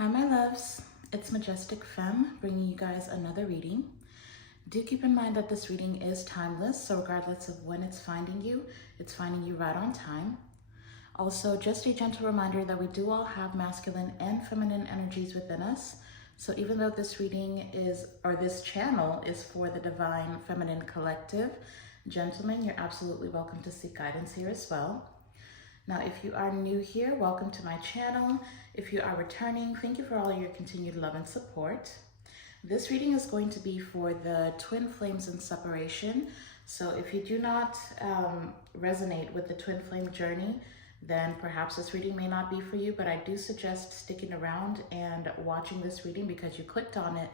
Hi, my loves. It's Majestic Femme bringing you guys another reading. Do keep in mind that this reading is timeless, so regardless of when it's finding you right on time. Also, just a gentle reminder that we do all have masculine and feminine energies within us. So even though this reading is, or this channel is for the Divine Feminine Collective, gentlemen, you're absolutely welcome to seek guidance here as well. Now, if you are new here, welcome to my channel. If you are returning, thank you for all your continued love and support. This reading is going to be for the twin flames in separation. So if you do not resonate with the twin flame journey, then perhaps this reading may not be for you, but I do suggest sticking around and watching this reading because you clicked on it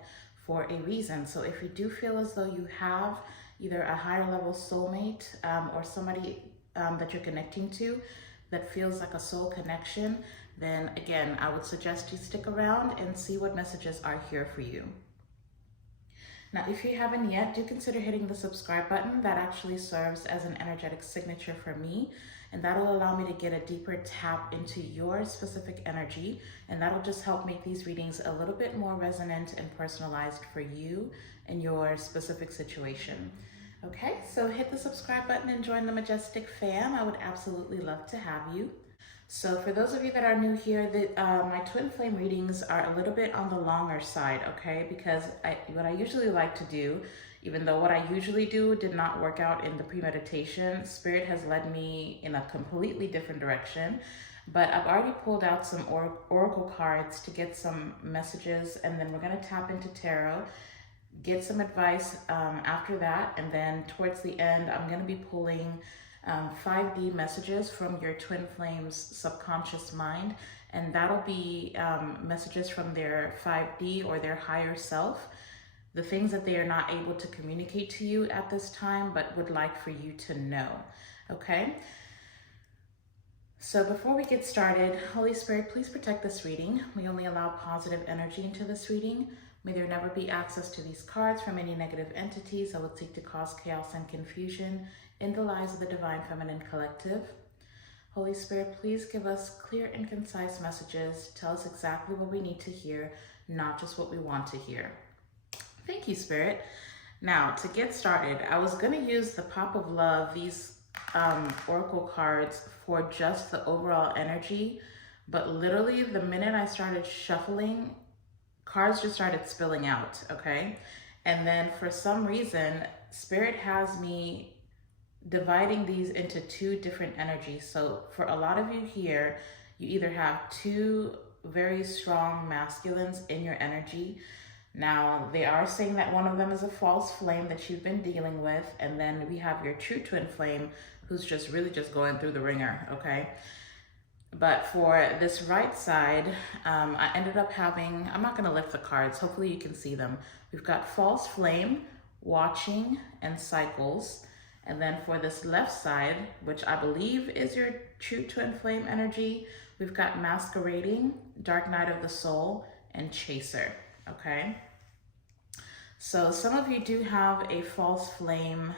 for a reason. So if you do feel as though you have either a higher level soulmate or somebody that you're connecting to that feels like a soul connection, then again, I would suggest you stick around and see what messages are here for you. Now, if you haven't yet, do consider hitting the subscribe button. That actually serves as an energetic signature for me, and that'll allow me to get a deeper tap into your specific energy, and that'll just help make these readings a little bit more resonant and personalized for you and your specific situation. Okay, so hit the subscribe button and join the Majestic fam. I would absolutely love to have you. So for those of you that are new here, my twin flame readings are a little bit on the longer side, okay? Because what I usually like to do, even though what I usually do did not work out in the premeditation, Spirit has led me in a completely different direction. But I've already pulled out some oracle cards to get some messages, and then we're gonna tap into tarot, get some advice after that, and then towards the end, I'm gonna be pulling 5D messages from your twin flame's subconscious mind, and that'll be messages from their 5D or their higher self, the things that they are not able to communicate to you at this time but would like for you to know, okay? So before we get started, Holy Spirit, please protect this reading. We only allow positive energy into this reading. May there never be access to these cards from any negative entities that would seek to cause chaos and confusion in the lives of the Divine Feminine Collective. Holy Spirit, please give us clear and concise messages. Tell us exactly what we need to hear, not just what we want to hear. Thank you, Spirit. Now, to get started, I was going to use the Pop of Love, these oracle cards, for just the overall energy, but literally the minute I started shuffling, cards just started spilling out, okay? And then for some reason, Spirit has me dividing these into two different energies. So for a lot of you here, you either have two very strong masculines in your energy. Now, they are saying that one of them is a false flame that you've been dealing with, and then we have your true twin flame who's just really just going through the ringer, okay? But for this right side, I ended up having, I'm not gonna lift the cards, hopefully you can see them. We've got false flame, watching, and cycles. And then for this left side, which I believe is your true twin flame energy, we've got masquerading, dark night of the soul, and chaser, okay? So some of you do have a false flame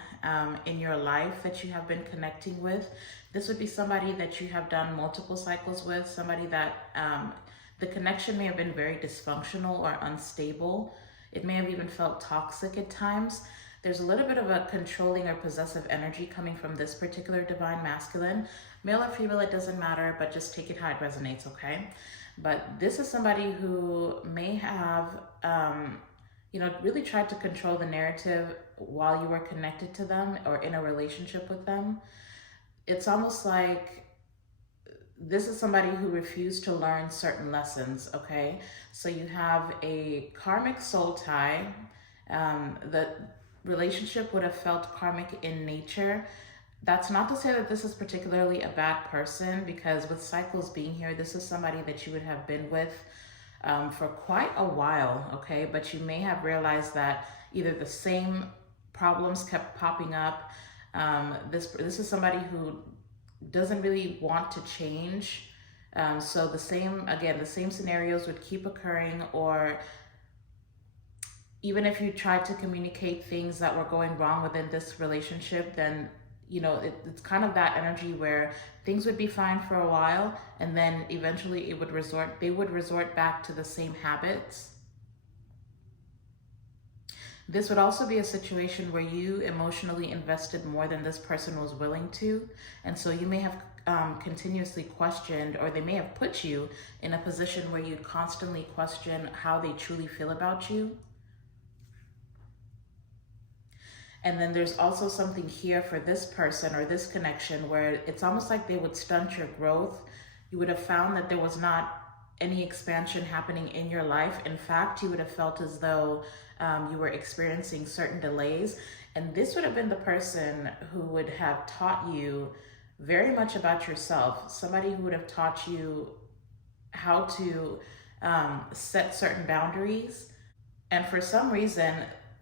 in your life that you have been connecting with. This would be somebody that you have done multiple cycles with, somebody that the connection may have been very dysfunctional or unstable. It may have even felt toxic at times. There's a little bit of a controlling or possessive energy coming from this particular divine masculine. Male or female, it doesn't matter, but just take it how it resonates, okay? But this is somebody who may have really tried to control the narrative while you were connected to them or in a relationship with them. It's almost like this is somebody who refused to learn certain lessons, okay? So you have a karmic soul tie. The relationship would have felt karmic in nature. That's not to say that this is particularly a bad person, because with cycles being here, this is somebody that you would have been with for quite a while, okay? But you may have realized that either the same problems kept popping up. This is somebody who doesn't really want to change. So the same scenarios would keep occurring, or even if you tried to communicate things that were going wrong within this relationship, then you know, it's kind of that energy where things would be fine for a while, and then eventually they would resort back to the same habits. This would also be a situation where you emotionally invested more than this person was willing to. And so you may have continuously questioned, or they may have put you in a position where you constantly question how they truly feel about you. And then there's also something here for this person or this connection where it's almost like they would stunt your growth. You would have found that there was not any expansion happening in your life. In fact, you would have felt as though you were experiencing certain delays. And this would have been the person who would have taught you very much about yourself. Somebody who would have taught you how to set certain boundaries. And for some reason,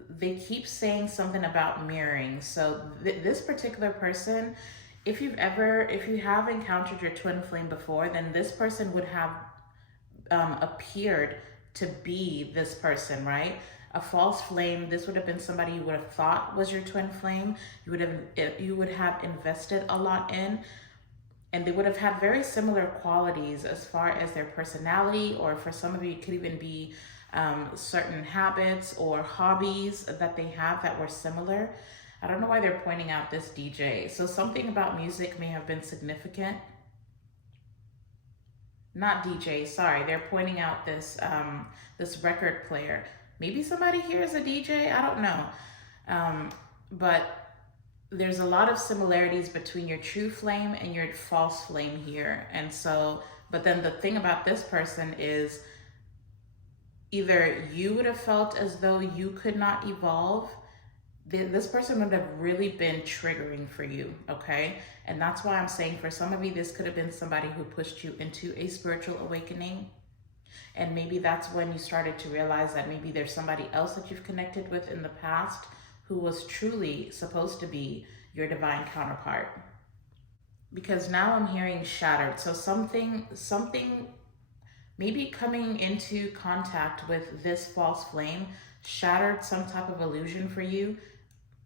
they keep saying something about mirroring. So this particular person, if you have encountered your twin flame before, then this person would have appeared to be this person, right? A false flame, this would have been somebody you would have thought was your twin flame. You would have invested a lot in, and they would have had very similar qualities as far as their personality, or for some of you, it could even be certain habits or hobbies that they have that were similar. I don't know why they're pointing out this DJ. So something about music may have been significant. Not DJ, sorry. They're pointing out this this record player. Maybe somebody here is a DJ, I don't know. But there's a lot of similarities between your true flame and your false flame here. And so, but then the thing about this person is either you would have felt as though you could not evolve. This person would have really been triggering for you, okay? And that's why I'm saying for some of you, this could have been somebody who pushed you into a spiritual awakening. And maybe that's when you started to realize that maybe there's somebody else that you've connected with in the past who was truly supposed to be your divine counterpart. Because now I'm hearing shattered. So something maybe coming into contact with this false flame shattered some type of illusion for you.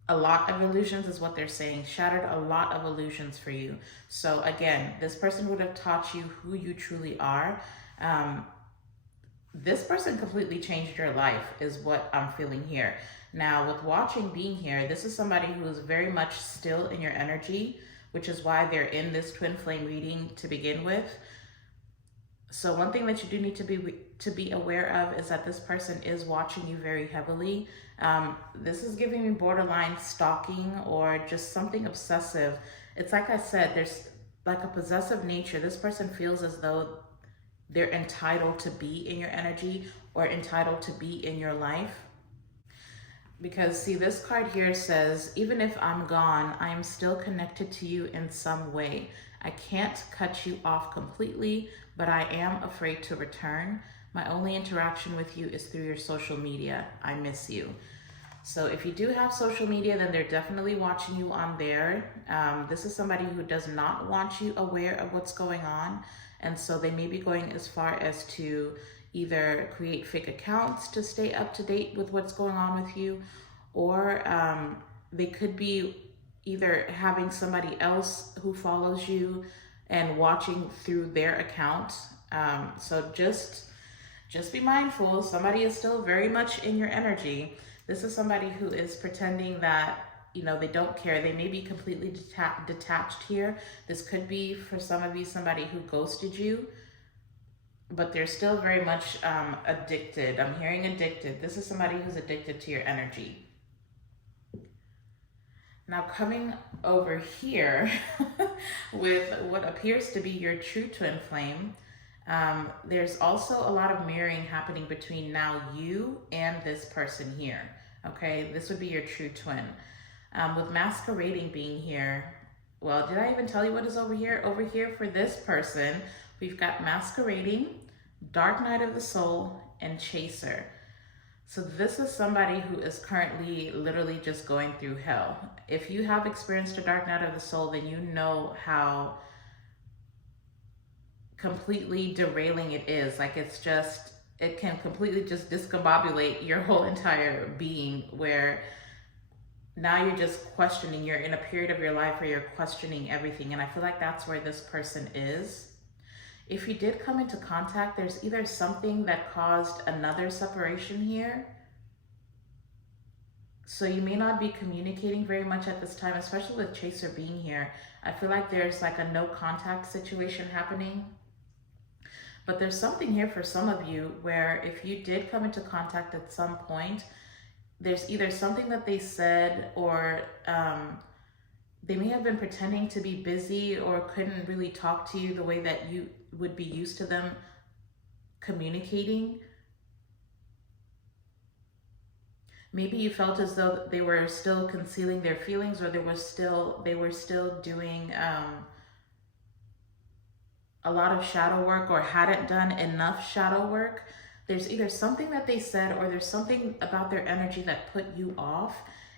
A lot of illusions is what they're saying. Shattered a lot of illusions for you. So again, this person would have taught you who you truly are. This person completely changed your life is what I'm feeling here. Now with watching being here, this is somebody who is very much still in your energy, which is why they're in this twin flame reading to begin with. So one thing that you do need to be aware of is that this person is watching you very heavily. This is giving me borderline stalking or just something obsessive. It's like I said, there's like a possessive nature. This person feels as though they're entitled to be in your energy or entitled to be in your life. Because see, this card here says, even if I'm gone, I am still connected to you in some way. I can't cut you off completely, but I am afraid to return. My only interaction with you is through your social media. I miss you. So if you do have social media, then they're definitely watching you on there. This is somebody who does not want you aware of what's going on. And so they may be going as far as to either create fake accounts to stay up to date with what's going on with you, or they could be either having somebody else who follows you and watching through their account. So just be mindful. Somebody is still very much in your energy. This is somebody who is pretending that, you know, they don't care. They may be completely detached here. This could be, for some of you, somebody who ghosted you, but they're still very much addicted. I'm hearing addicted. This is somebody who's addicted to your energy. Now coming over here with what appears to be your true twin flame, there's also a lot of mirroring happening between now you and this person here, okay? This would be your true twin. With masquerading being here, well, did I even tell you what is over here? Over here for this person, we've got masquerading, dark night of the soul, and chaser. So this is somebody who is currently literally just going through hell. If you have experienced a dark night of the soul, then you know how completely derailing it is. Like it can completely just discombobulate your whole entire being, where now you're just questioning. You're in a period of your life where you're questioning everything. And I feel like that's where this person is. If you did come into contact, there's either something that caused another separation here. So you may not be communicating very much at this time, especially with Chaser being here. I feel like there's like a no contact situation happening. But there's something here for some of you where if you did come into contact at some point, there's either something that they said, or they may have been pretending to be busy or couldn't really talk to you the way that you would be used to them communicating. Maybe you felt as though they were still concealing their feelings, or they were still doing a lot of shadow work, or hadn't done enough shadow work. There's either something that they said, or there's something about their energy that put you off.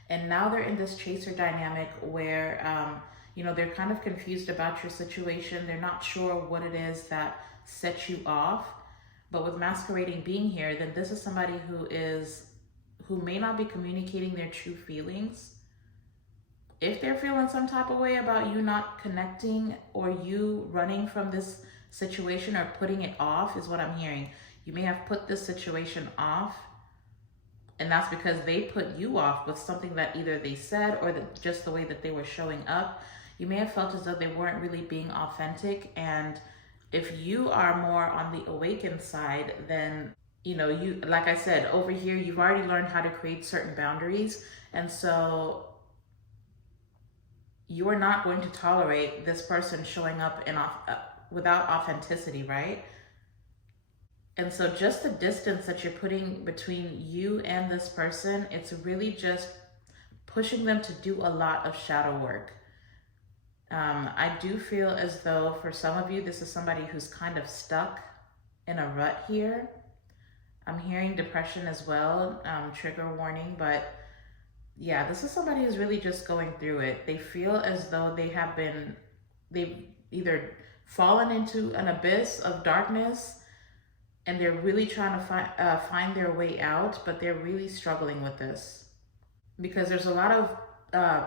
And now they're in this chaser dynamic where, you know, they're kind of confused about your situation. They're not sure what it is that sets you off. But with masquerading being here, then this is somebody who may not be communicating their true feelings. If they're feeling some type of way about you not connecting, or you running from this situation or putting it off, is what I'm hearing. You may have put this situation off, and that's because they put you off with something that either they said, or just the way that they were showing up. You may have felt as though they weren't really being authentic. And if you are more on the awakened side, then, you know, you, like I said, over here, you've already learned how to create certain boundaries. And so you are not going to tolerate this person showing up without authenticity, right? And so just the distance that you're putting between you and this person, it's really just pushing them to do a lot of shadow work. I do feel as though for some of you, this is somebody who's kind of stuck in a rut here. I'm hearing depression as well, trigger warning, but yeah, this is somebody who's really just going through it. They feel as though they've either fallen into an abyss of darkness, and they're really trying to find their way out, but they're really struggling with this. Because there's a lot of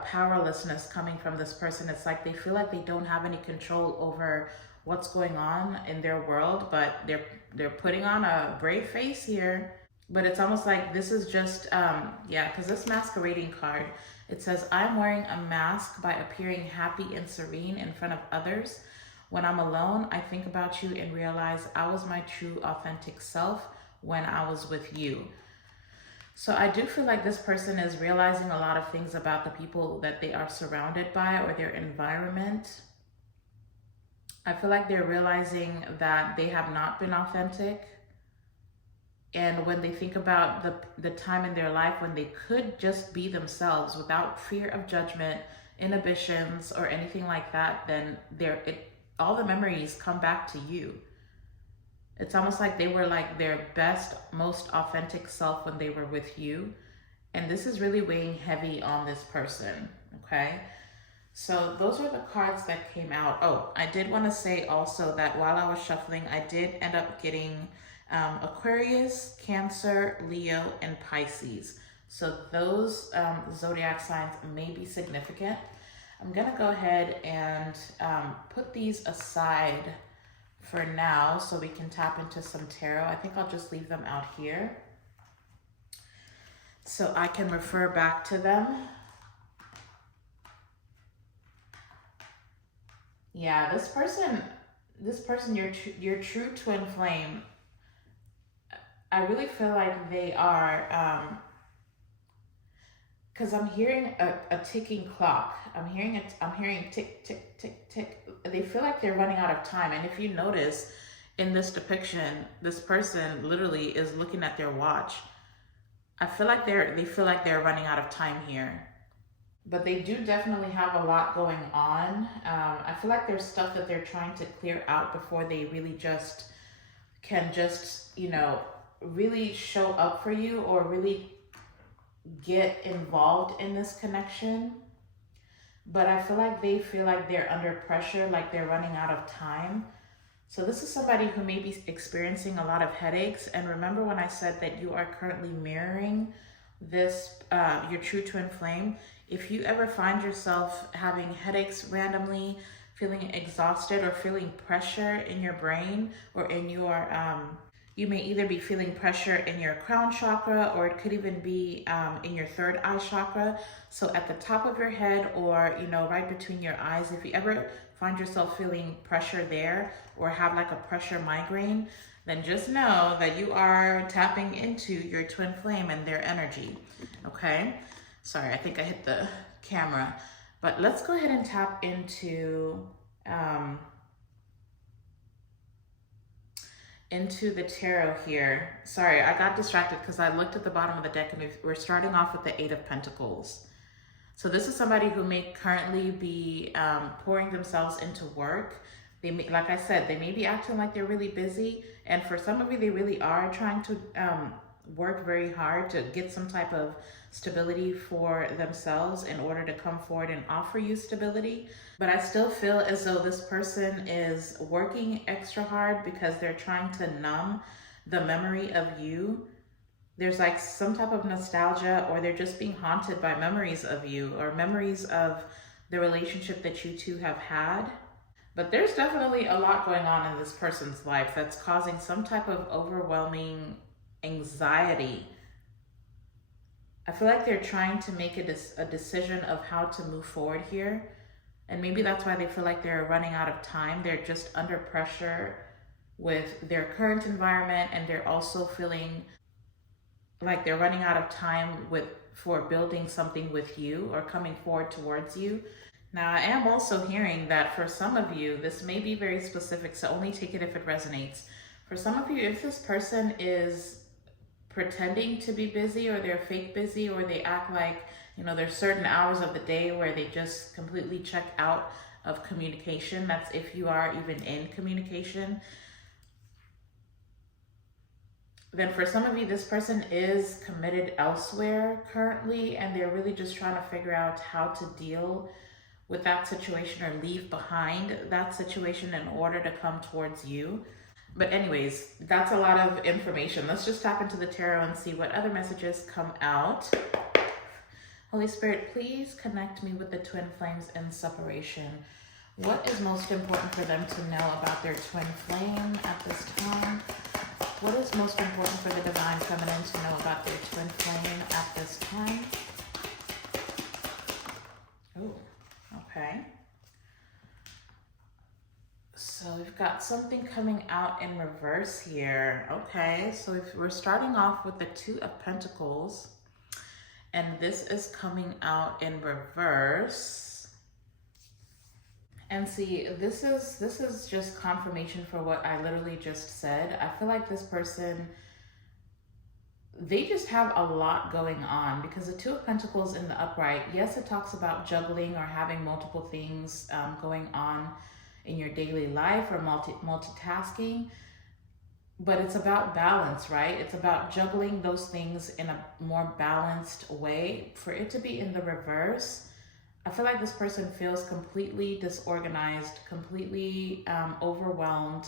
powerlessness coming from this person. It's like they feel like they don't have any control over what's going on in their world, but they're putting on a brave face here. But it's almost like this is just, yeah, because this masquerading card, it says, I'm wearing a mask by appearing happy and serene in front of others. When I'm alone, I think about you and realize I was my true authentic self when I was with you. So I do feel like this person is realizing a lot of things about the people that they are surrounded by, or their environment. I feel like they're realizing that they have not been authentic. And when they think about the time in their life when they could just be themselves without fear of judgment, inhibitions, or anything like that, then all the memories come back to you. It's almost like they were like their best, most authentic self when they were with you. And this is really weighing heavy on this person, okay? So those are the cards that came out. Oh, I did want to say also that while I was shuffling, I did end up getting Aquarius, Cancer, Leo, and Pisces. So those zodiac signs may be significant. I'm gonna go ahead and put these aside for now so we can tap into some tarot. I think I'll just leave them out here so I can refer back to them. Yeah, this person, your true twin flame, I really feel like they are, because I'm hearing a ticking clock. I'm hearing tick, tick, tick, tick. They feel like they're running out of time. And if you notice in this depiction, this person literally is looking at their watch. I feel like they feel like they're running out of time here. But they do definitely have a lot going on. I feel like there's stuff that they're trying to clear out before they really can you know, really show up for you, or really get involved in this connection. But I feel like they feel like they're under pressure, like they're running out of time. So this is somebody who may be experiencing a lot of headaches. And remember when I said that you are currently mirroring this, your true twin flame, If you ever find yourself having headaches randomly, feeling exhausted, or feeling pressure in your brain or in your, you may either be feeling pressure in your crown chakra, or it could even be in your third eye chakra. So at the top of your head, or, you know, right between your eyes, if you ever find yourself feeling pressure there, or have like a pressure migraine, then just know that you are tapping into your twin flame and their energy, okay? Sorry, I think I hit the camera, but let's go ahead and tap into the tarot here. Sorry, I got distracted because I looked at the bottom of the deck, and we're starting off with the Eight of Pentacles. So this is somebody who may currently be pouring themselves into work. They may, like I said, they may be acting like they're really busy, and for some of you, they really are trying to work very hard to get some type of stability for themselves in order to come forward and offer you stability. But I still feel as though this person is working extra hard because they're trying to numb the memory of you. There's like some type of nostalgia, or they're just being haunted by memories of you, or memories of the relationship that you two have had. But there's definitely a lot going on in this person's life that's causing some type of overwhelming anxiety. I feel like they're trying to make a decision of how to move forward here. And maybe that's why they feel like they're running out of time. They're just under pressure with their current environment, and they're also feeling like they're running out of time for building something with you or coming forward towards you. Now, I am also hearing that for some of you, this may be very specific, so only take it if it resonates. For some of you, if this person is pretending to be busy, or they're fake busy, or they act like, you know, there's certain hours of the day where they just completely check out of communication. That's if you are even in communication. Then for some of you, this person is committed elsewhere currently, and they're really just trying to figure out how to deal with that situation or leave behind that situation in order to come towards you. But anyways, that's a lot of information. Let's just tap into the tarot and see what other messages come out. Holy Spirit, please connect me with the twin flames in separation. What is most important for them to know about their twin flame at this time? What is most important for the Divine Feminine to know about their twin flame at this time? Oh, okay. So we've got something coming out in reverse here. Okay, so if we're starting off with the Two of Pentacles, and this is coming out in reverse. And see, this is just confirmation for what I literally just said. I feel like this person, they just have a lot going on, because the Two of Pentacles in the upright, yes, it talks about juggling or having multiple things going on in your daily life, or multitasking, but it's about balance, right? It's about juggling those things in a more balanced way. For it to be in the reverse, I feel like this person feels completely disorganized, completely overwhelmed.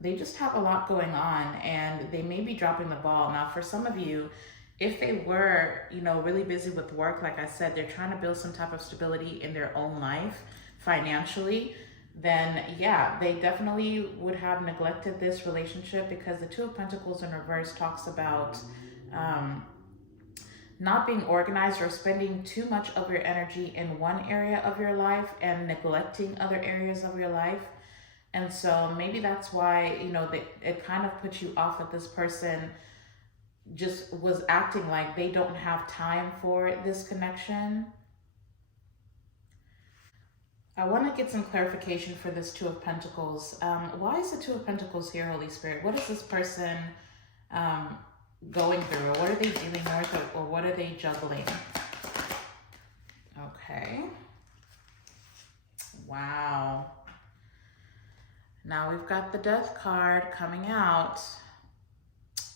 They just have a lot going on, and they may be dropping the ball. Now, for some of you, if they were, you know, really busy with work, like I said, they're trying to build some type of stability in their own life financially, then yeah, they definitely would have neglected this relationship, because the Two of Pentacles in reverse talks about not being organized, or spending too much of your energy in one area of your life and neglecting other areas of your life. And so maybe that's why, you know, it kind of puts you off that this person just was acting like they don't have time for this connection. I want to get some clarification for this Two of Pentacles. Why is the Two of Pentacles here, Holy Spirit? What is this person going through? Or what are they dealing with? Or what are they juggling? Okay. Wow. Now we've got the Death card coming out.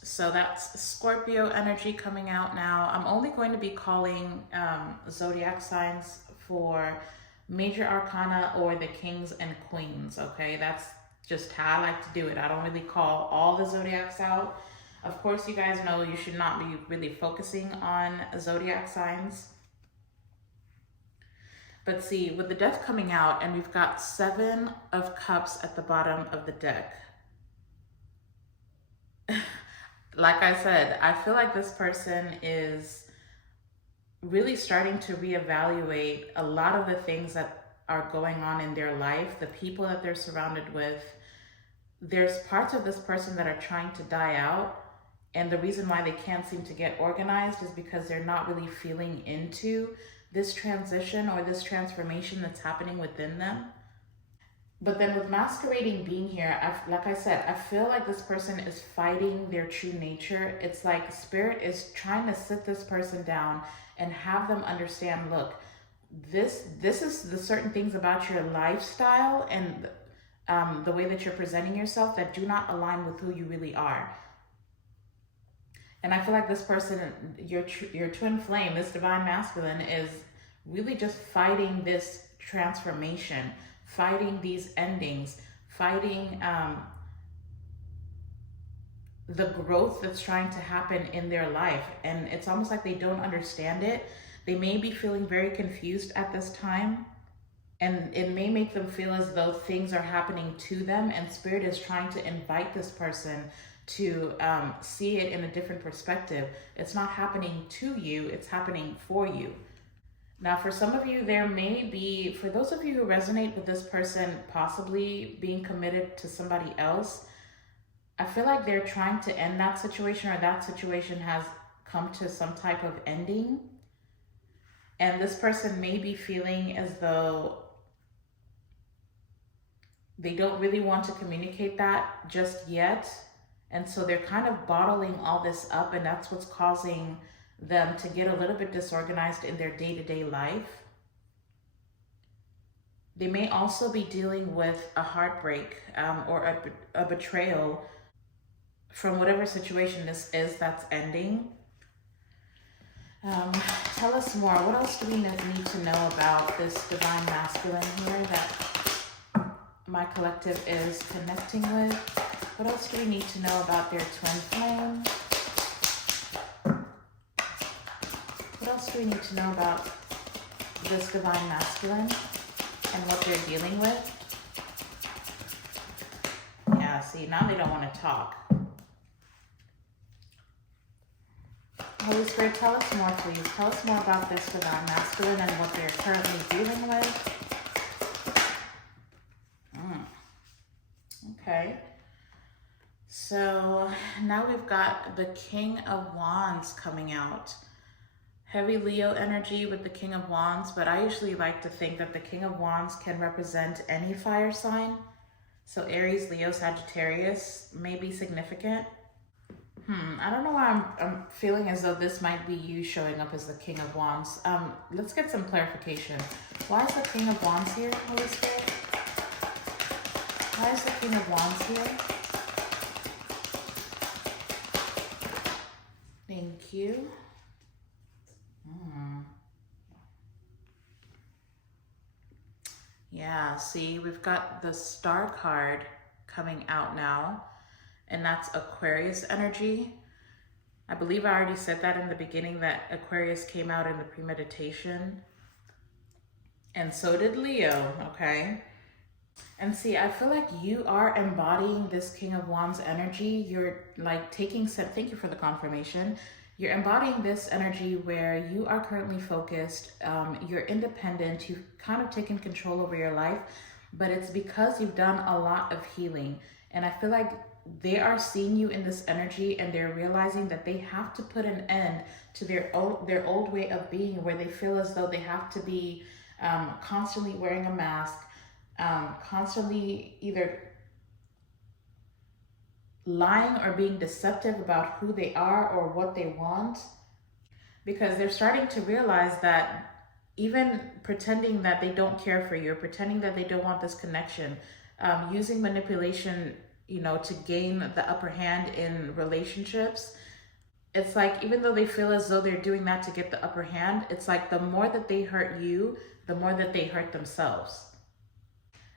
So that's Scorpio energy coming out now. I'm only going to be calling zodiac signs for major arcana, or the kings and queens, okay? That's just how I like to do it. I don't really call all the zodiacs out. Of course, you guys know you should not be really focusing on zodiac signs. But see, with the death coming out, and we've got 7 of Cups at the bottom of the deck. Like I said, I feel like this person is really starting to reevaluate a lot of the things that are going on in their life, the people that they're surrounded with. There's parts of this person that are trying to die out. And the reason why they can't seem to get organized is because they're not really feeling into this transition or this transformation that's happening within them. But then with masquerading being here, like I said, I feel like this person is fighting their true nature. It's like spirit is trying to sit this person down and have them understand, look, this is the certain things about your lifestyle and the way that you're presenting yourself that do not align with who you really are. And I feel like this person, your twin flame, this divine masculine, is really just fighting this transformation, fighting these endings, fighting the growth that's trying to happen in their life. And it's almost like they don't understand it. They may be feeling very confused at this time. And it may make them feel as though things are happening to them, and spirit is trying to invite this person to see it in a different perspective. It's not happening to you, it's happening for you. Now, for some of you, there may be, for those of you who resonate with this person possibly being committed to somebody else, I feel like they're trying to end that situation, or that situation has come to some type of ending. And this person may be feeling as though they don't really want to communicate that just yet. And so they're kind of bottling all this up, and that's what's causing them to get a little bit disorganized in their day-to-day life. They may also be dealing with a heartbreak or a betrayal from whatever situation this is that's ending. Tell us more. What else do we need to know about this divine masculine here that my collective is connecting with? What else do we need to know about their twin flame? What else do we need to know about this divine masculine and what they're dealing with? Yeah, see, now they don't want to talk. Holy Spirit, tell us more, please. Tell us more about this divine masculine and what they're currently dealing with. Okay. So now we've got the King of Wands coming out. Heavy Leo energy with the King of Wands, but I usually like to think that the King of Wands can represent any fire sign. So Aries, Leo, Sagittarius may be significant. I don't know why I'm feeling as though this might be you showing up as the King of Wands. Let's get some clarification. Why is the King of Wands here, Holy Spirit? Why is the King of Wands here? Thank you. Yeah, see, we've got the Star card coming out now, and that's Aquarius energy. I believe I already said that in the beginning, that Aquarius came out in the premeditation. And so did Leo, okay? And see, I feel like you are embodying this King of Wands energy. You're like taking, thank you for the confirmation. You're embodying this energy where you are currently focused, you're independent, you've kind of taken control over your life, but it's because you've done a lot of healing. And I feel like they are seeing you in this energy, and they're realizing that they have to put an end to their old way of being, where they feel as though they have to be constantly wearing a mask, constantly either lying or being deceptive about who they are or what they want, because they're starting to realize that even pretending that they don't care for you, or pretending that they don't want this connection, using manipulation, you know, to gain the upper hand in relationships. It's like, even though they feel as though they're doing that to get the upper hand, it's like the more that they hurt you, the more that they hurt themselves.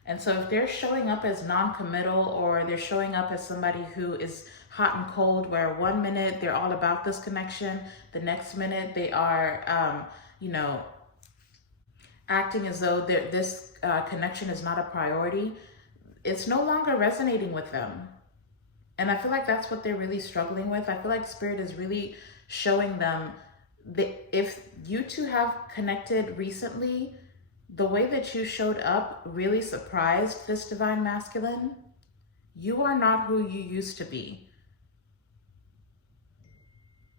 And so if they're showing up as non-committal, or they're showing up as somebody who is hot and cold, where one minute they're all about this connection, the next minute they are, acting as though this connection is not a priority, it's no longer resonating with them. And I feel like that's what they're really struggling with. I feel like Spirit is really showing them that if you two have connected recently, the way that you showed up really surprised this divine masculine. You are not who you used to be.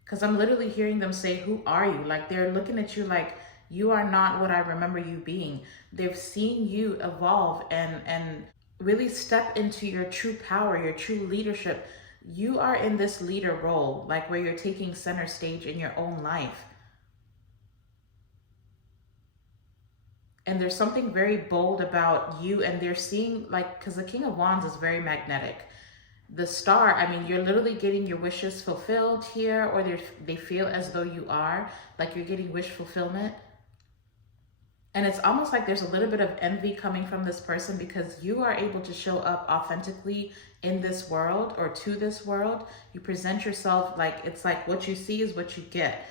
Because I'm literally hearing them say, who are you? Like they're looking at you like, you are not what I remember you being. They've seen you evolve and really step into your true power, your true leadership. You are in this leader role, like where you're taking center stage in your own life. And there's something very bold about you, and they're seeing, like, because the King of Wands is very magnetic. The Star, I mean, you're literally getting your wishes fulfilled here, or they feel as though you are, like you're getting wish fulfillment. And it's almost like there's a little bit of envy coming from this person because you are able to show up authentically in this world or to this world. You present yourself like it's like what you see is what you get.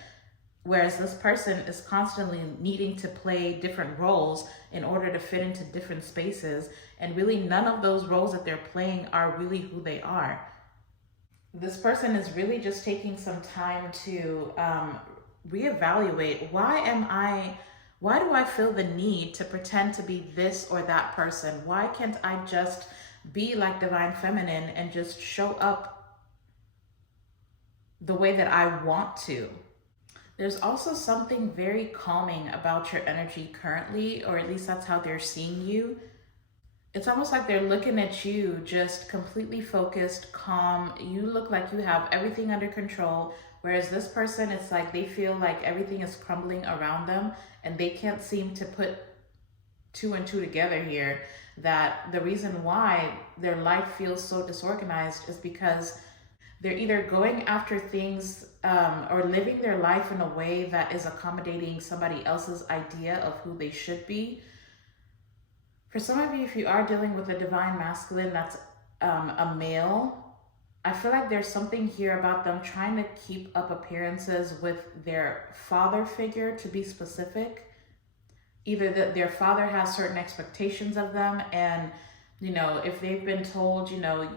Whereas this person is constantly needing to play different roles in order to fit into different spaces. And really none of those roles that they're playing are really who they are. This person is really just taking some time to reevaluate, why do I feel the need to pretend to be this or that person? Why can't I just be like Divine Feminine and just show up the way that I want to? There's also something very calming about your energy currently, or at least that's how they're seeing you. It's almost like they're looking at you just completely focused, calm. You look like you have everything under control. Whereas this person, it's like they feel like everything is crumbling around them and they can't seem to put two and two together here. That the reason why their life feels so disorganized is because they're either going after things or living their life in a way that is accommodating somebody else's idea of who they should be. For some of you, if you are dealing with a divine masculine that's a male, I feel like there's something here about them trying to keep up appearances with their father figure, to be specific. Either that their father has certain expectations of them, and, you know, if they've been told, you know,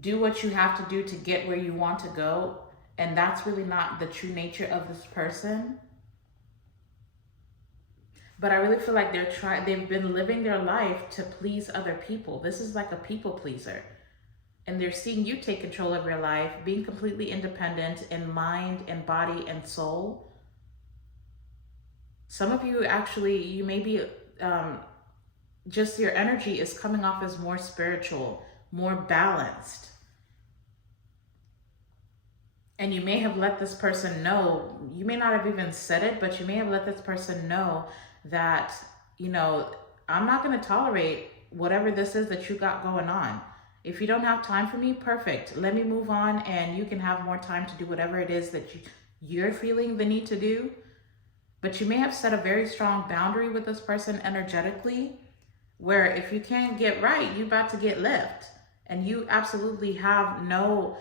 do what you have to do to get where you want to go, and that's really not the true nature of this person. But I really feel like they've been living their life to please other people. This is like a people pleaser. And they're seeing you take control of your life, being completely independent in mind and body and soul. Some of you actually, you may be, just your energy is coming off as more spiritual, more balanced. And you may have let this person know, you may not have even said it, but you may have let this person know that, you know, I'm not going to tolerate whatever this is that you got going on. If you don't have time for me, perfect. Let me move on and you can have more time to do whatever it is that you're feeling the need to do. But you may have set a very strong boundary with this person energetically, where if you can't get right, you're about to get left. And you absolutely have no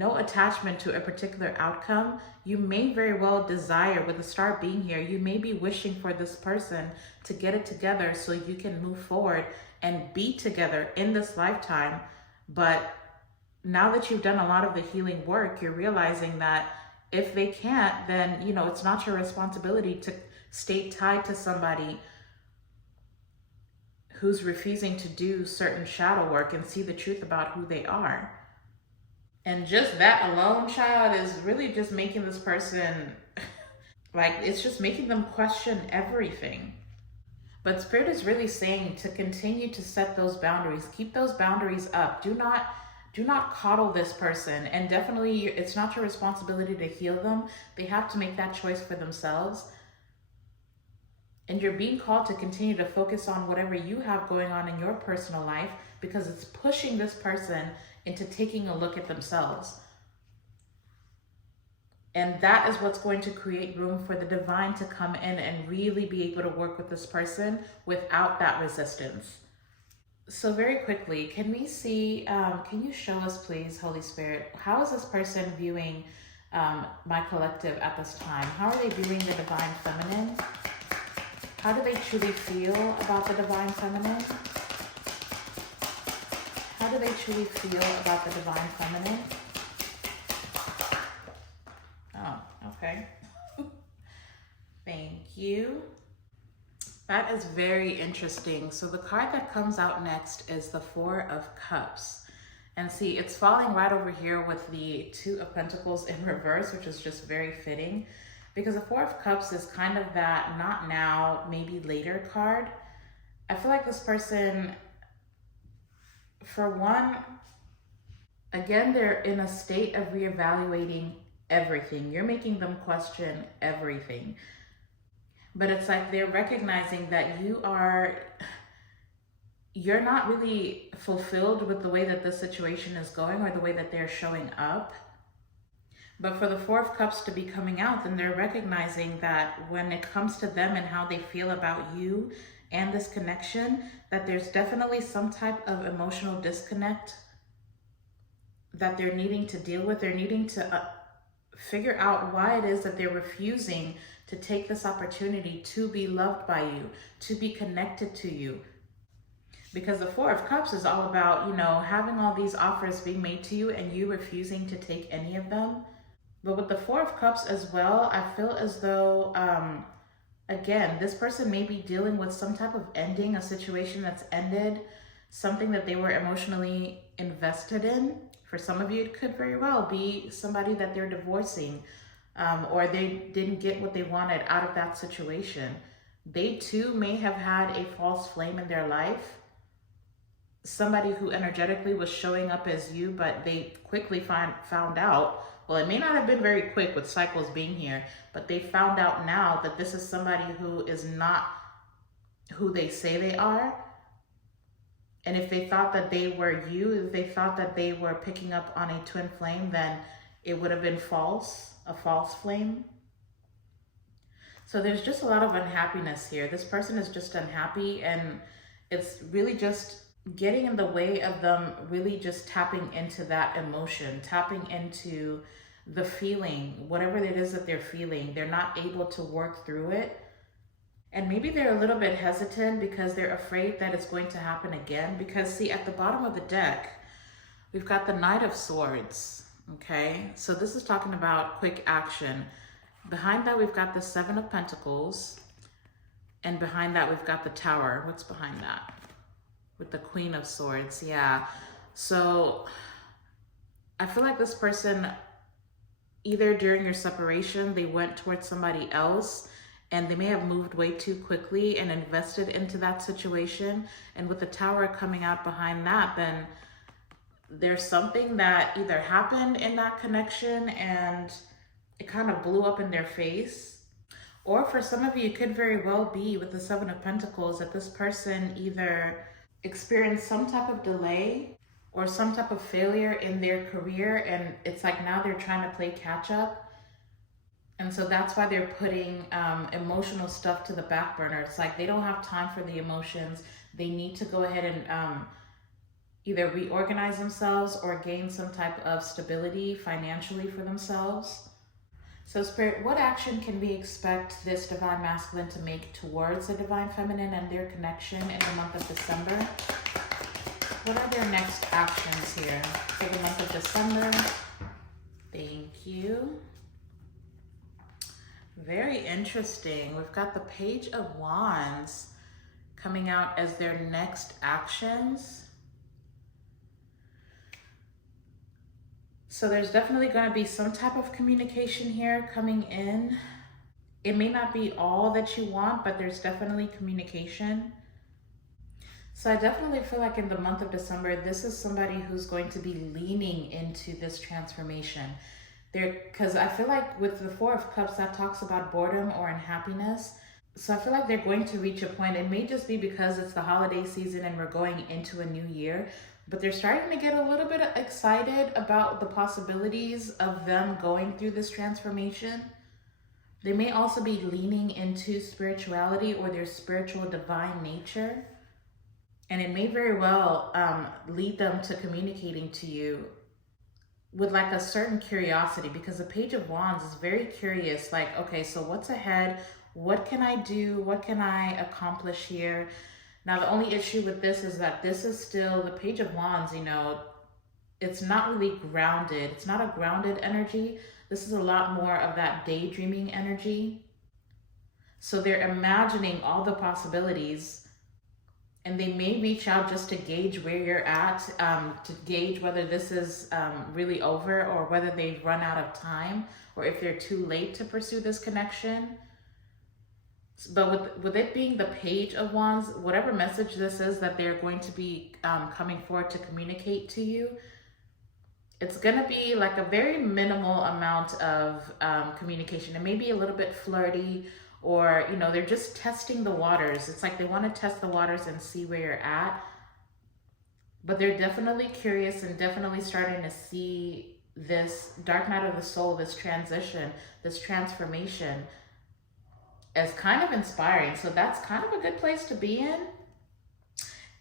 attachment to a particular outcome. You may very well desire, with the Star being here, you may be wishing for this person to get it together so you can move forward and be together in this lifetime. But now that you've done a lot of the healing work, you're realizing that if they can't, then, you know, it's not your responsibility to stay tied to somebody who's refusing to do certain shadow work and see the truth about who they are. And just that alone, child, is really just making this person, like, it's just making them question everything. But Spirit is really saying to continue to set those boundaries. Keep those boundaries up. Do not coddle this person. And definitely, it's not your responsibility to heal them. They have to make that choice for themselves. And you're being called to continue to focus on whatever you have going on in your personal life, because it's pushing this person into taking a look at themselves. And that is what's going to create room for the divine to come in and really be able to work with this person without that resistance. So very quickly, can we see, can you show us, please, Holy Spirit, how is this person viewing my collective at this time. How are they viewing the divine feminine? How do they truly feel about the divine feminine? How do they truly feel about the divine feminine? Oh, okay. Thank you. That is very interesting. So the card that comes out next is the Four of Cups. And see, it's falling right over here with the Two of Pentacles in reverse, which is just very fitting. Because the Four of Cups is kind of that not now, maybe later card. I feel like this person, for one, again, they're in a state of reevaluating everything. You're making them question everything. But it's like they're recognizing that you're not really fulfilled with the way that this situation is going or the way that they're showing up. But for the Four of Cups to be coming out, then they're recognizing that when it comes to them and how they feel about you and this connection, that there's definitely some type of emotional disconnect that they're needing to deal with. They're needing to figure out why it is that they're refusing to take this opportunity to be loved by you, to be connected to you. Because the Four of Cups is all about, you know, having all these offers being made to you and you refusing to take any of them. But with the Four of Cups as well, I feel as though, again, this person may be dealing with some type of ending, a situation that's ended, something that they were emotionally invested in. For some of you, it could very well be somebody that they're divorcing, or they didn't get what they wanted out of that situation. They too may have had a false flame in their life. Somebody who energetically was showing up as you, but they quickly found out, well, it may not have been very quick with cycles being here, but they found out now that this is somebody who is not who they say they are. And if they thought that they were you, if they thought that they were picking up on a twin flame, then it would have been false, a false flame. So there's just a lot of unhappiness here. This person is just unhappy, and it's really just getting in the way of them really just tapping into that emotion, tapping into the feeling, whatever it is that they're feeling. They're not able to work through it. And maybe they're a little bit hesitant because they're afraid that it's going to happen again. Because see, at the bottom of the deck, we've got the Knight of Swords, okay? So this is talking about quick action. Behind that, we've got the Seven of Pentacles. And behind that, we've got the Tower. What's behind that? With the Queen of Swords, yeah. So I feel like this person, either during your separation, they went towards somebody else, and they may have moved way too quickly and invested into that situation. And with the Tower coming out behind that, then there's something that either happened in that connection and it kind of blew up in their face. Or for some of you, it could very well be with the Seven of Pentacles that this person either experienced some type of delay or some type of failure in their career, and it's like now they're trying to play catch up. And so that's why they're putting emotional stuff to the back burner. It's like they don't have time for the emotions. They need to go ahead and either reorganize themselves or gain some type of stability financially for themselves. So Spirit, what action can we expect this Divine Masculine to make towards the Divine Feminine and their connection in the month of December? What are their next actions here for the month of December? Thank you. Very interesting. We've got the Page of Wands coming out as their next actions. So there's definitely going to be some type of communication here coming in. It may not be all that you want, but there's definitely communication. So I definitely feel like in the month of December, this is somebody who's going to be leaning into this transformation. Because I feel like with the Four of Cups, that talks about boredom or unhappiness. So I feel like they're going to reach a point. It may just be because it's the holiday season and we're going into a new year, but they're starting to get a little bit excited about the possibilities of them going through this transformation. They may also be leaning into spirituality or their spiritual divine nature. And it may very well lead them to communicating to you with like a certain curiosity, because the Page of Wands is very curious. Like, okay, so what's ahead? What can I do? What can I accomplish here? Now, the only issue with this is that this is still the Page of Wands, you know, it's not really grounded. It's not a grounded energy. This is a lot more of that daydreaming energy. So they're imagining all the possibilities, and they may reach out just to gauge where you're at, to gauge whether this is really over, or whether they've run out of time, or if they're too late to pursue this connection. But with it being the Page of Wands, whatever message this is that they're going to be coming forward to communicate to you, it's going to be like a very minimal amount of communication. It may be a little bit flirty, or, you know, they're just testing the waters. It's like they want to test the waters and see where you're at. But they're definitely curious and definitely starting to see this dark night of the soul, this transition, this transformation as kind of inspiring. So that's kind of a good place to be in.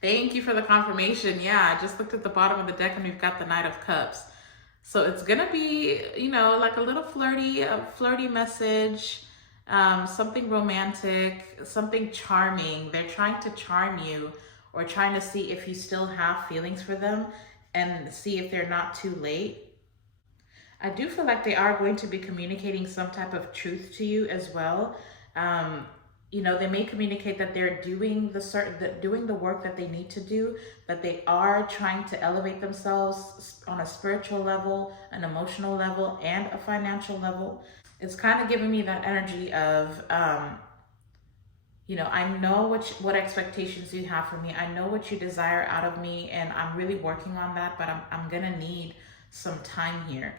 Thank you for the confirmation. Yeah, I just looked at the bottom of the deck and we've got the Knight of Cups. So it's gonna be, you know, like a little flirty, a flirty message, something romantic, something charming. They're trying to charm you, or trying to see if you still have feelings for them and see if they're not too late. I do feel like they are going to be communicating some type of truth to you as well. You know, they may communicate that they're doing doing the work that they need to do, that they are trying to elevate themselves on a spiritual level, an emotional level, and a financial level. It's kind of giving me that energy of, you know, I know what expectations you have for me. I know what you desire out of me, and I'm really working on that, but I'm gonna need some time here.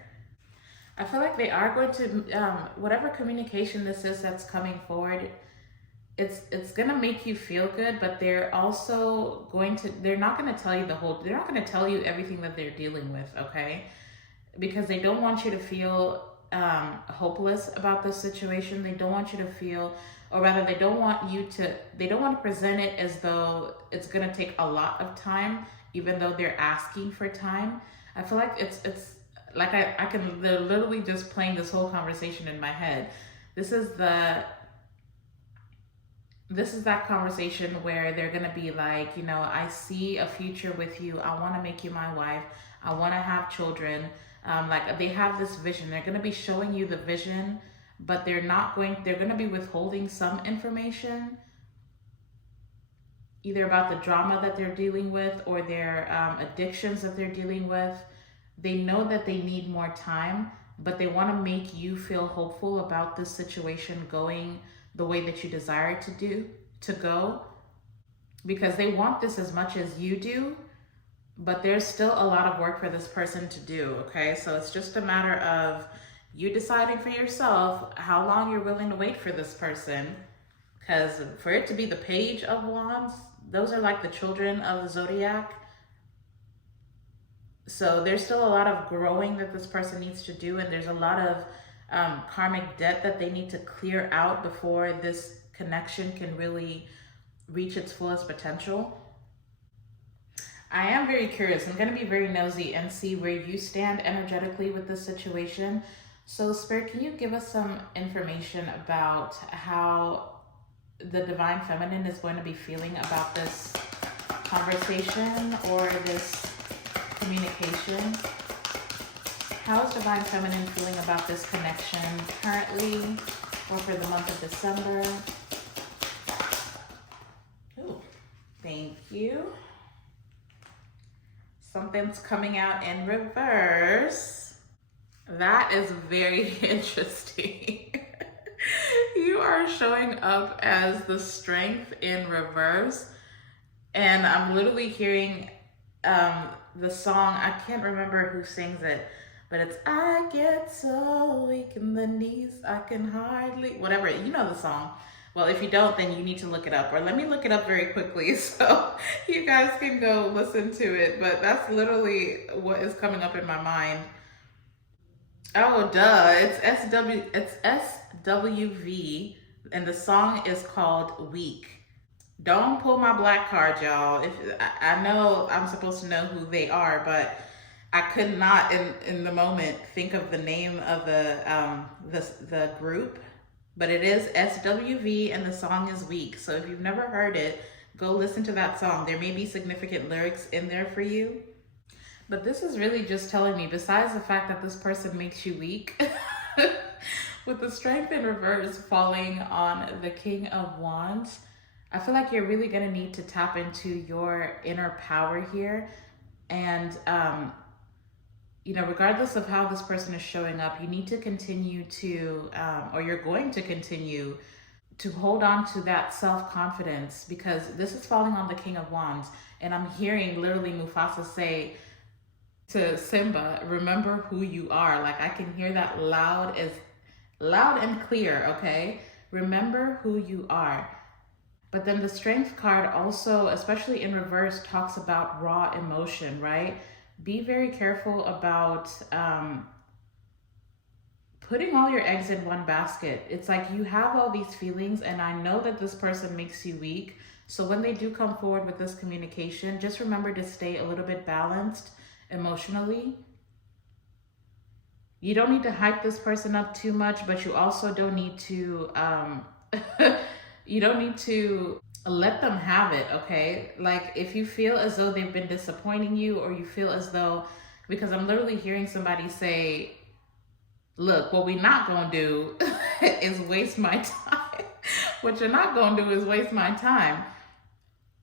I feel like they are going to, whatever communication this is that's coming forward, it's gonna make you feel good, but they're also they're not gonna tell you they're not gonna tell you everything that they're dealing with, okay? Because they don't want you to feel hopeless about this situation. They don't want you to feel, or rather they don't want to present it as though it's gonna take a lot of time, even though they're asking for time. I feel like it's like I can literally just playing this whole conversation in my head. This is that conversation where they're gonna be like, you know, I see a future with you. I want to make you my wife. I want to have children. Like they have this vision. They're gonna be showing you the vision, but they're gonna be withholding some information, either about the drama that they're dealing with, or their addictions that they're dealing with. They know that they need more time, but they want to make you feel hopeful about this situation going the way that you desire it to go, because they want this as much as you do, but there's still a lot of work for this person to do, okay? So it's just a matter of you deciding for yourself how long you're willing to wait for this person, because for it to be the Page of Wands, those are like the children of the zodiac. So there's still a lot of growing that this person needs to do, and there's a lot of karmic debt that they need to clear out before this connection can really reach its fullest potential. I am very curious. I'm going to be very nosy and see where you stand energetically with this situation. So Spirit, can you give us some information about how the Divine Feminine is going to be feeling about this conversation or this communication? How is Divine Feminine feeling about this connection currently, or for the month of December? Ooh, thank you. Something's coming out in reverse. That is very interesting. You are showing up as the Strength in reverse, and I'm literally hearing the song. I can't remember who sings it, but it's I get so weak in the knees, I can hardly, whatever, you know the song. Well, if you don't, then you need to look it up, or let me look it up very quickly so you guys can go listen to it. But that's literally what is coming up in my mind. Oh, duh, it's SWV, and the song is called Weak. Don't pull my black card, y'all. I know I'm supposed to know who they are, but I could not in the moment think of the name of the group, but it is SWV and the song is Weak. So if you've never heard it, go listen to that song. There may be significant lyrics in there for you. But this is really just telling me, besides the fact that this person makes you weak, with the strength in reverse falling on the King of Wands, I feel like you're really going to need to tap into your inner power here. And, regardless of how this person is showing up, you need to continue to, or you're going to continue to hold on to that self-confidence, because this is falling on the King of Wands. And I'm hearing literally Mufasa say to Simba, remember who you are. Like, I can hear that loud and clear, okay? Remember who you are. But then the Strength card also, especially in reverse, talks about raw emotion, right? Be very careful about putting all your eggs in one basket. It's like you have all these feelings, and I know that this person makes you weak. So when they do come forward with this communication, just remember to stay a little bit balanced emotionally. You don't need to hype this person up too much, but you also don't need to you don't need to let them have it, okay? Like, if you feel as though they've been disappointing you, or you feel as though, because I'm literally hearing somebody say, look, what we're not gonna do is waste my time. What you're not gonna do is waste my time.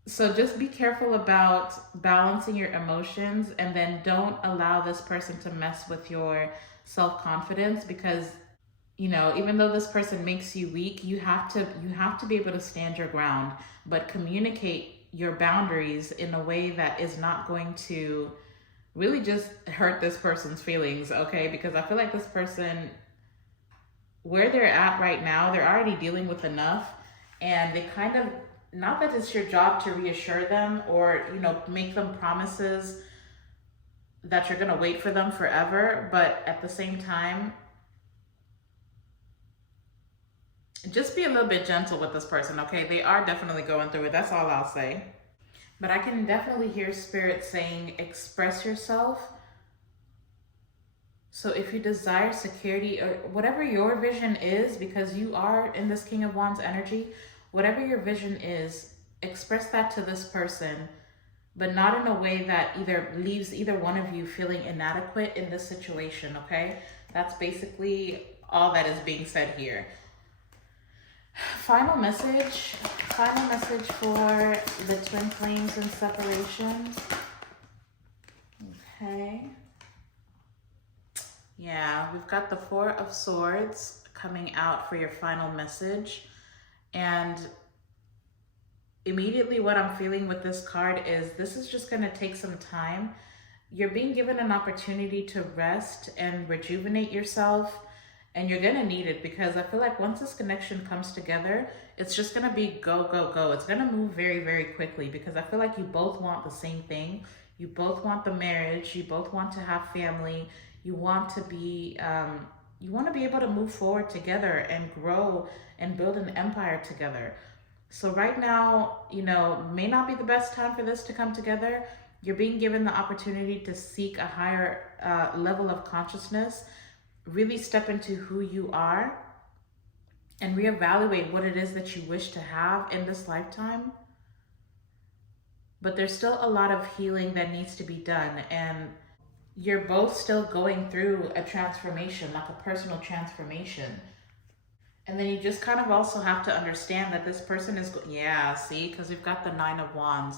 So just be careful about balancing your emotions, and then don't allow this person to mess with your self-confidence, because even though this person makes you weak, you have to be able to stand your ground, but communicate your boundaries in a way that is not going to really just hurt this person's feelings, okay? Because I feel like this person, where they're at right now, they're already dealing with enough, and they kind of, not that it's your job to reassure them or, make them promises that you're going to wait for them forever, but at the same time, just be a little bit gentle with this person, okay? They are definitely going through it. That's all I'll say. But I can definitely hear Spirit saying, express yourself. So if you desire security, or whatever your vision is, because you are in this King of Wands energy, whatever your vision is, express that to this person, but not in a way that either leaves either one of you feeling inadequate in this situation, okay? That's basically all that is being said here. Final message for the twin flames in separation. Okay. Yeah, we've got the Four of Swords coming out for your final message. And immediately what I'm feeling with this card is this is just going to take some time. You're being given an opportunity to rest and rejuvenate yourself. And you're going to need it, because I feel like once this connection comes together, it's just going to be go, go, go. It's going to move very, very quickly, because I feel like you both want the same thing. You both want the marriage. You both want to have family. You want to be able to move forward together and grow and build an empire together. So right now, may not be the best time for this to come together. You're being given the opportunity to seek a higher level of consciousness. Really step into who you are and reevaluate what it is that you wish to have in this lifetime. But there's still a lot of healing that needs to be done, and you're both still going through a transformation, like a personal transformation. And then you just kind of also have to understand that this person is, because we've got the Nine of Wands.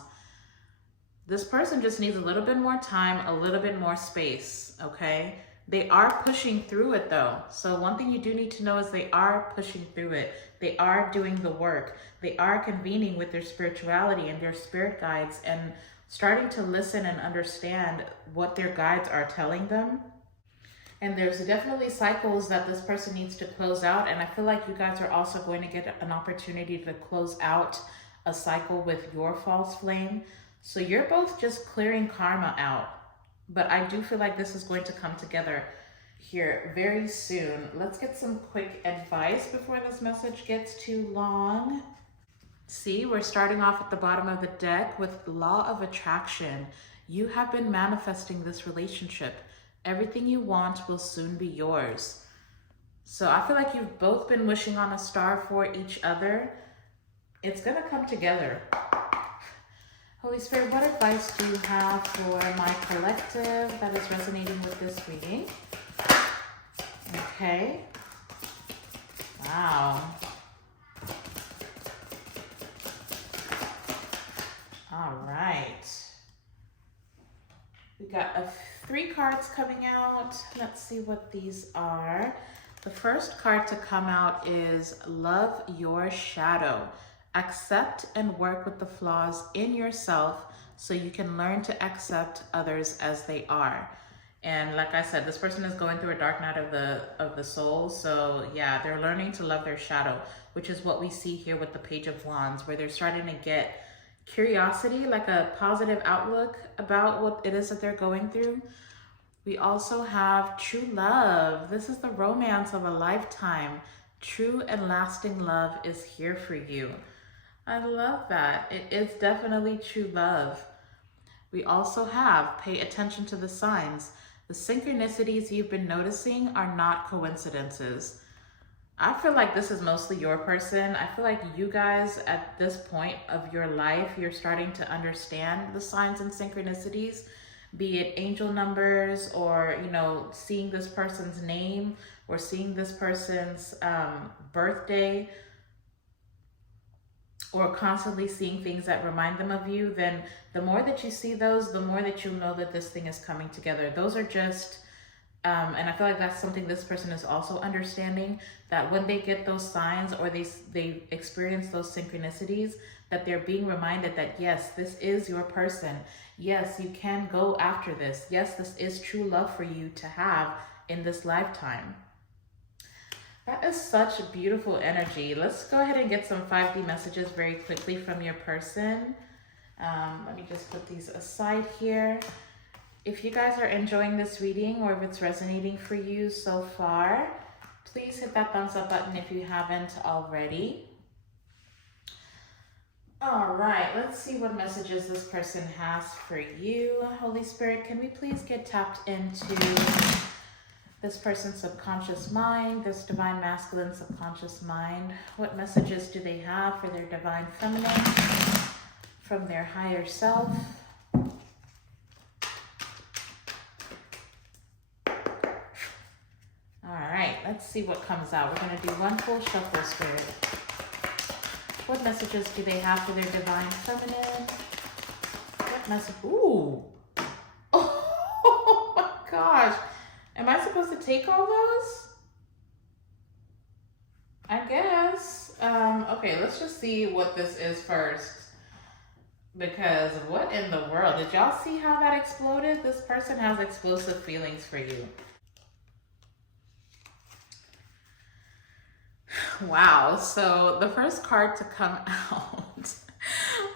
This person just needs a little bit more time, a little bit more space, okay? They are pushing through it though. So one thing you do need to know is they are pushing through it. They are doing the work. They are convening with their spirituality and their spirit guides and starting to listen and understand what their guides are telling them. And there's definitely cycles that this person needs to close out. And I feel like you guys are also going to get an opportunity to close out a cycle with your false flame. So you're both just clearing karma out. But I do feel like this is going to come together here very soon. Let's get some quick advice before this message gets too long. See, we're starting off at the bottom of the deck with Law of Attraction. You have been manifesting this relationship. Everything you want will soon be yours. So I feel like you've both been wishing on a star for each other. It's gonna come together. Holy Spirit, what advice do you have for my collective that is resonating with this reading? Okay. Wow. All right. We got 3 cards coming out. Let's see what these are. The first card to come out is Love Your Shadow. Accept and work with the flaws in yourself so you can learn to accept others as they are. And like I said, this person is going through a dark night of the soul. So yeah, they're learning to love their shadow, which is what we see here with the Page of Wands, where they're starting to get curiosity, like a positive outlook about what it is that they're going through. We also have true love. This is the romance of a lifetime. True and lasting love is here for you. I love that. It is definitely true love. We also have pay attention to the signs. The synchronicities you've been noticing are not coincidences. I feel like this is mostly your person. I feel like you guys at this point of your life, you're starting to understand the signs and synchronicities, be it angel numbers or, you know, seeing this person's name or seeing this person's birthday, or constantly seeing things that remind them of you. Then the more that you see those, the more that you'll know that this thing is coming together. Those are just and I feel like that's something this person is also understanding, that when they get those signs or they experience those synchronicities, that they're being reminded that yes, this is your person. Yes, you can go after this. Yes, this is true love for you to have in this lifetime. That is such a beautiful energy. Let's go ahead and get some 5D messages very quickly from your person. Let me just put these aside here. If you guys are enjoying this reading or if it's resonating for you so far, please hit that thumbs up button if you haven't already. All right, let's see what messages this person has for you. Holy Spirit, can we please get tapped into this person's subconscious mind, this divine masculine subconscious mind? What messages do they have for their divine feminine from their higher self? Let's see what comes out. We're going to do one full shuffle, Spirit. What messages do they have for their divine feminine? What message? Ooh. Oh my gosh. Am I supposed to take all those? I guess. Okay, let's just see what this is first. Because what in the world? Did y'all see how that exploded? This person has explosive feelings for you. Wow, so the first card to come out,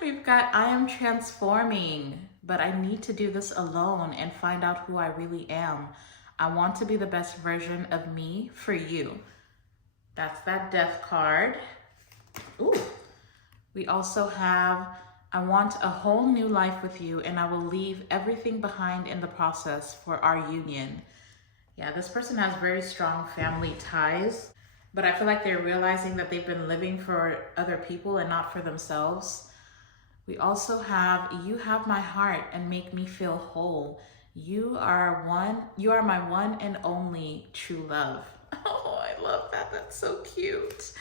we've got I am transforming, but I need to do this alone and find out who I really am. I want to be the best version of me for you. That's that death card. Ooh. We also have I want a whole new life with you and I will leave everything behind in the process for our union. Yeah, this person has very strong family ties. But I feel like they're realizing that they've been living for other people and not for themselves. We also have, you have my heart and make me feel whole. You are my one and only true love. Oh, I love that. That's so cute.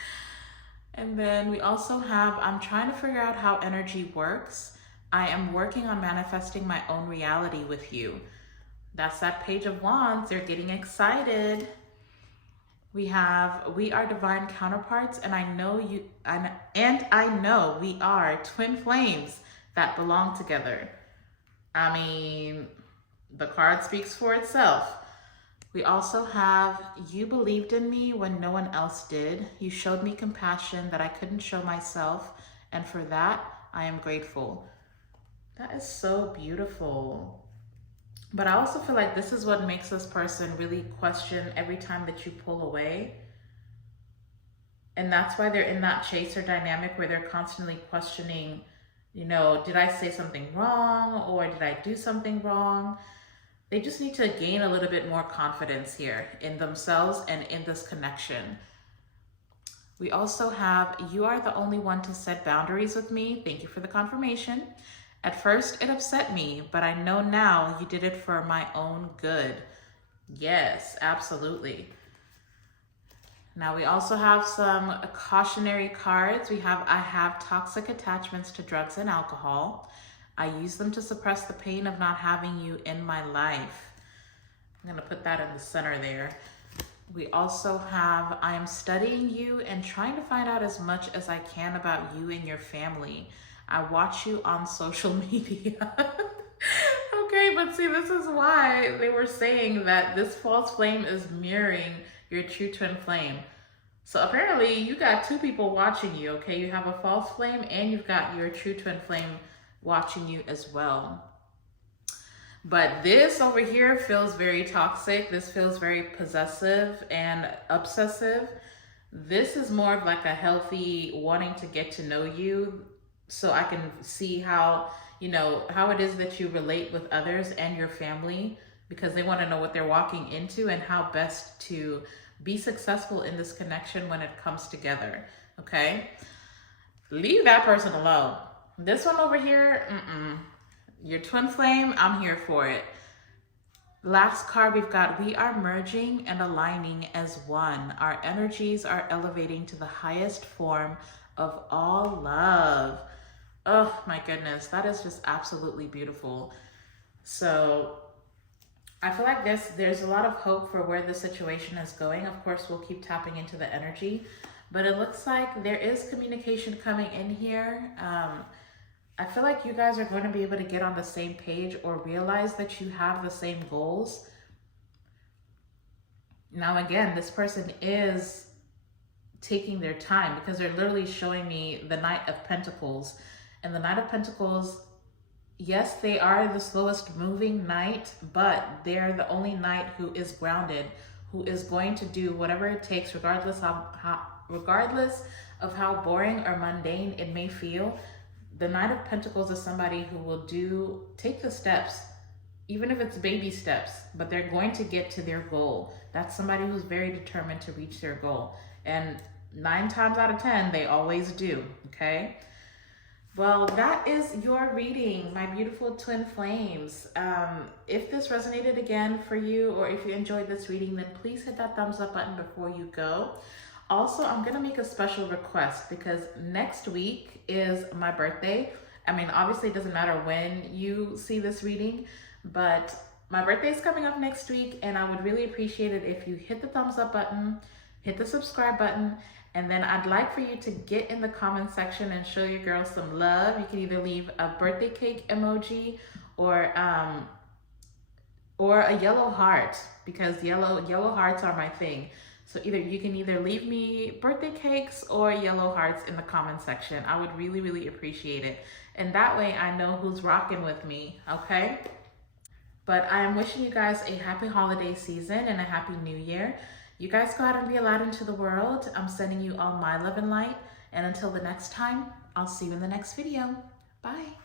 And then we also have, I'm trying to figure out how energy works. I am working on manifesting my own reality with you. That's that Page of Wands. They're getting excited. We have, we are divine counterparts, and I know we are twin flames that belong together. I mean, the card speaks for itself. We also have, you believed in me when no one else did. You showed me compassion that I couldn't show myself, and for that, I am grateful. That is so beautiful. But I also feel like this is what makes this person really question every time that you pull away. And that's why they're in that chaser dynamic where they're constantly questioning, You know, did I say something wrong or did I do something wrong? They just need to gain a little bit more confidence here in themselves and in this connection. We also have, you are the only one to set boundaries with me. Thank you for the confirmation. At first, it upset me, but I know now you did it for my own good. Yes, absolutely. Now we also have some cautionary cards. We have, I have toxic attachments to drugs and alcohol. I use them to suppress the pain of not having you in my life. I'm gonna put that in the center there. We also have, I am studying you and trying to find out as much as I can about you and your family. I watch you on social media. Okay, but see, this is why they were saying that this false flame is mirroring your true twin flame. So apparently you got two people watching you, okay? You have a false flame and you've got your true twin flame watching you as well. But this over here feels very toxic. This feels very possessive and obsessive. This is more of like a healthy wanting to get to know you so I can see how, you know, how it is that you relate with others and your family, because they want to know what they're walking into and how best to be successful in this connection when it comes together, okay? Leave that person alone. This one over here, your twin flame, I'm here for it. Last card we've got, we are merging and aligning as one. Our energies are elevating to the highest form of all love. Oh my goodness, that is just absolutely beautiful. So I feel like there's a lot of hope for where the situation is going. Of course, we'll keep tapping into the energy, but it looks like there is communication coming in here. I feel like you guys are going to be able to get on the same page or realize that you have the same goals. Now, again, this person is taking their time because they're literally showing me the Knight of Pentacles. And the Knight of Pentacles, yes, they are the slowest moving knight, but they're the only knight who is grounded, who is going to do whatever it takes, regardless of how boring or mundane it may feel. The Knight of Pentacles is somebody who will take the steps, even if it's baby steps, but they're going to get to their goal. That's somebody who's very determined to reach their goal. And 9 times out of 10, they always do, okay? Well, that is your reading, my beautiful twin flames. If this resonated again for you, or if you enjoyed this reading, then please hit that thumbs up button before you go. Also, I'm gonna make a special request because next week is my birthday. I mean, obviously it doesn't matter when you see this reading, but my birthday is coming up next week and I would really appreciate it if you hit the thumbs up button, hit the subscribe button, and then I'd like for you to get in the comment section and show your girl some love. You can either leave a birthday cake emoji or a yellow heart, because yellow hearts are my thing. So you can either leave me birthday cakes or yellow hearts in the comment section. I would really, really appreciate it. And that way I know who's rocking with me, okay? But I am wishing you guys a happy holiday season and a happy new year. You guys go out and be a light into the world. I'm sending you all my love and light. And until the next time, I'll see you in the next video. Bye.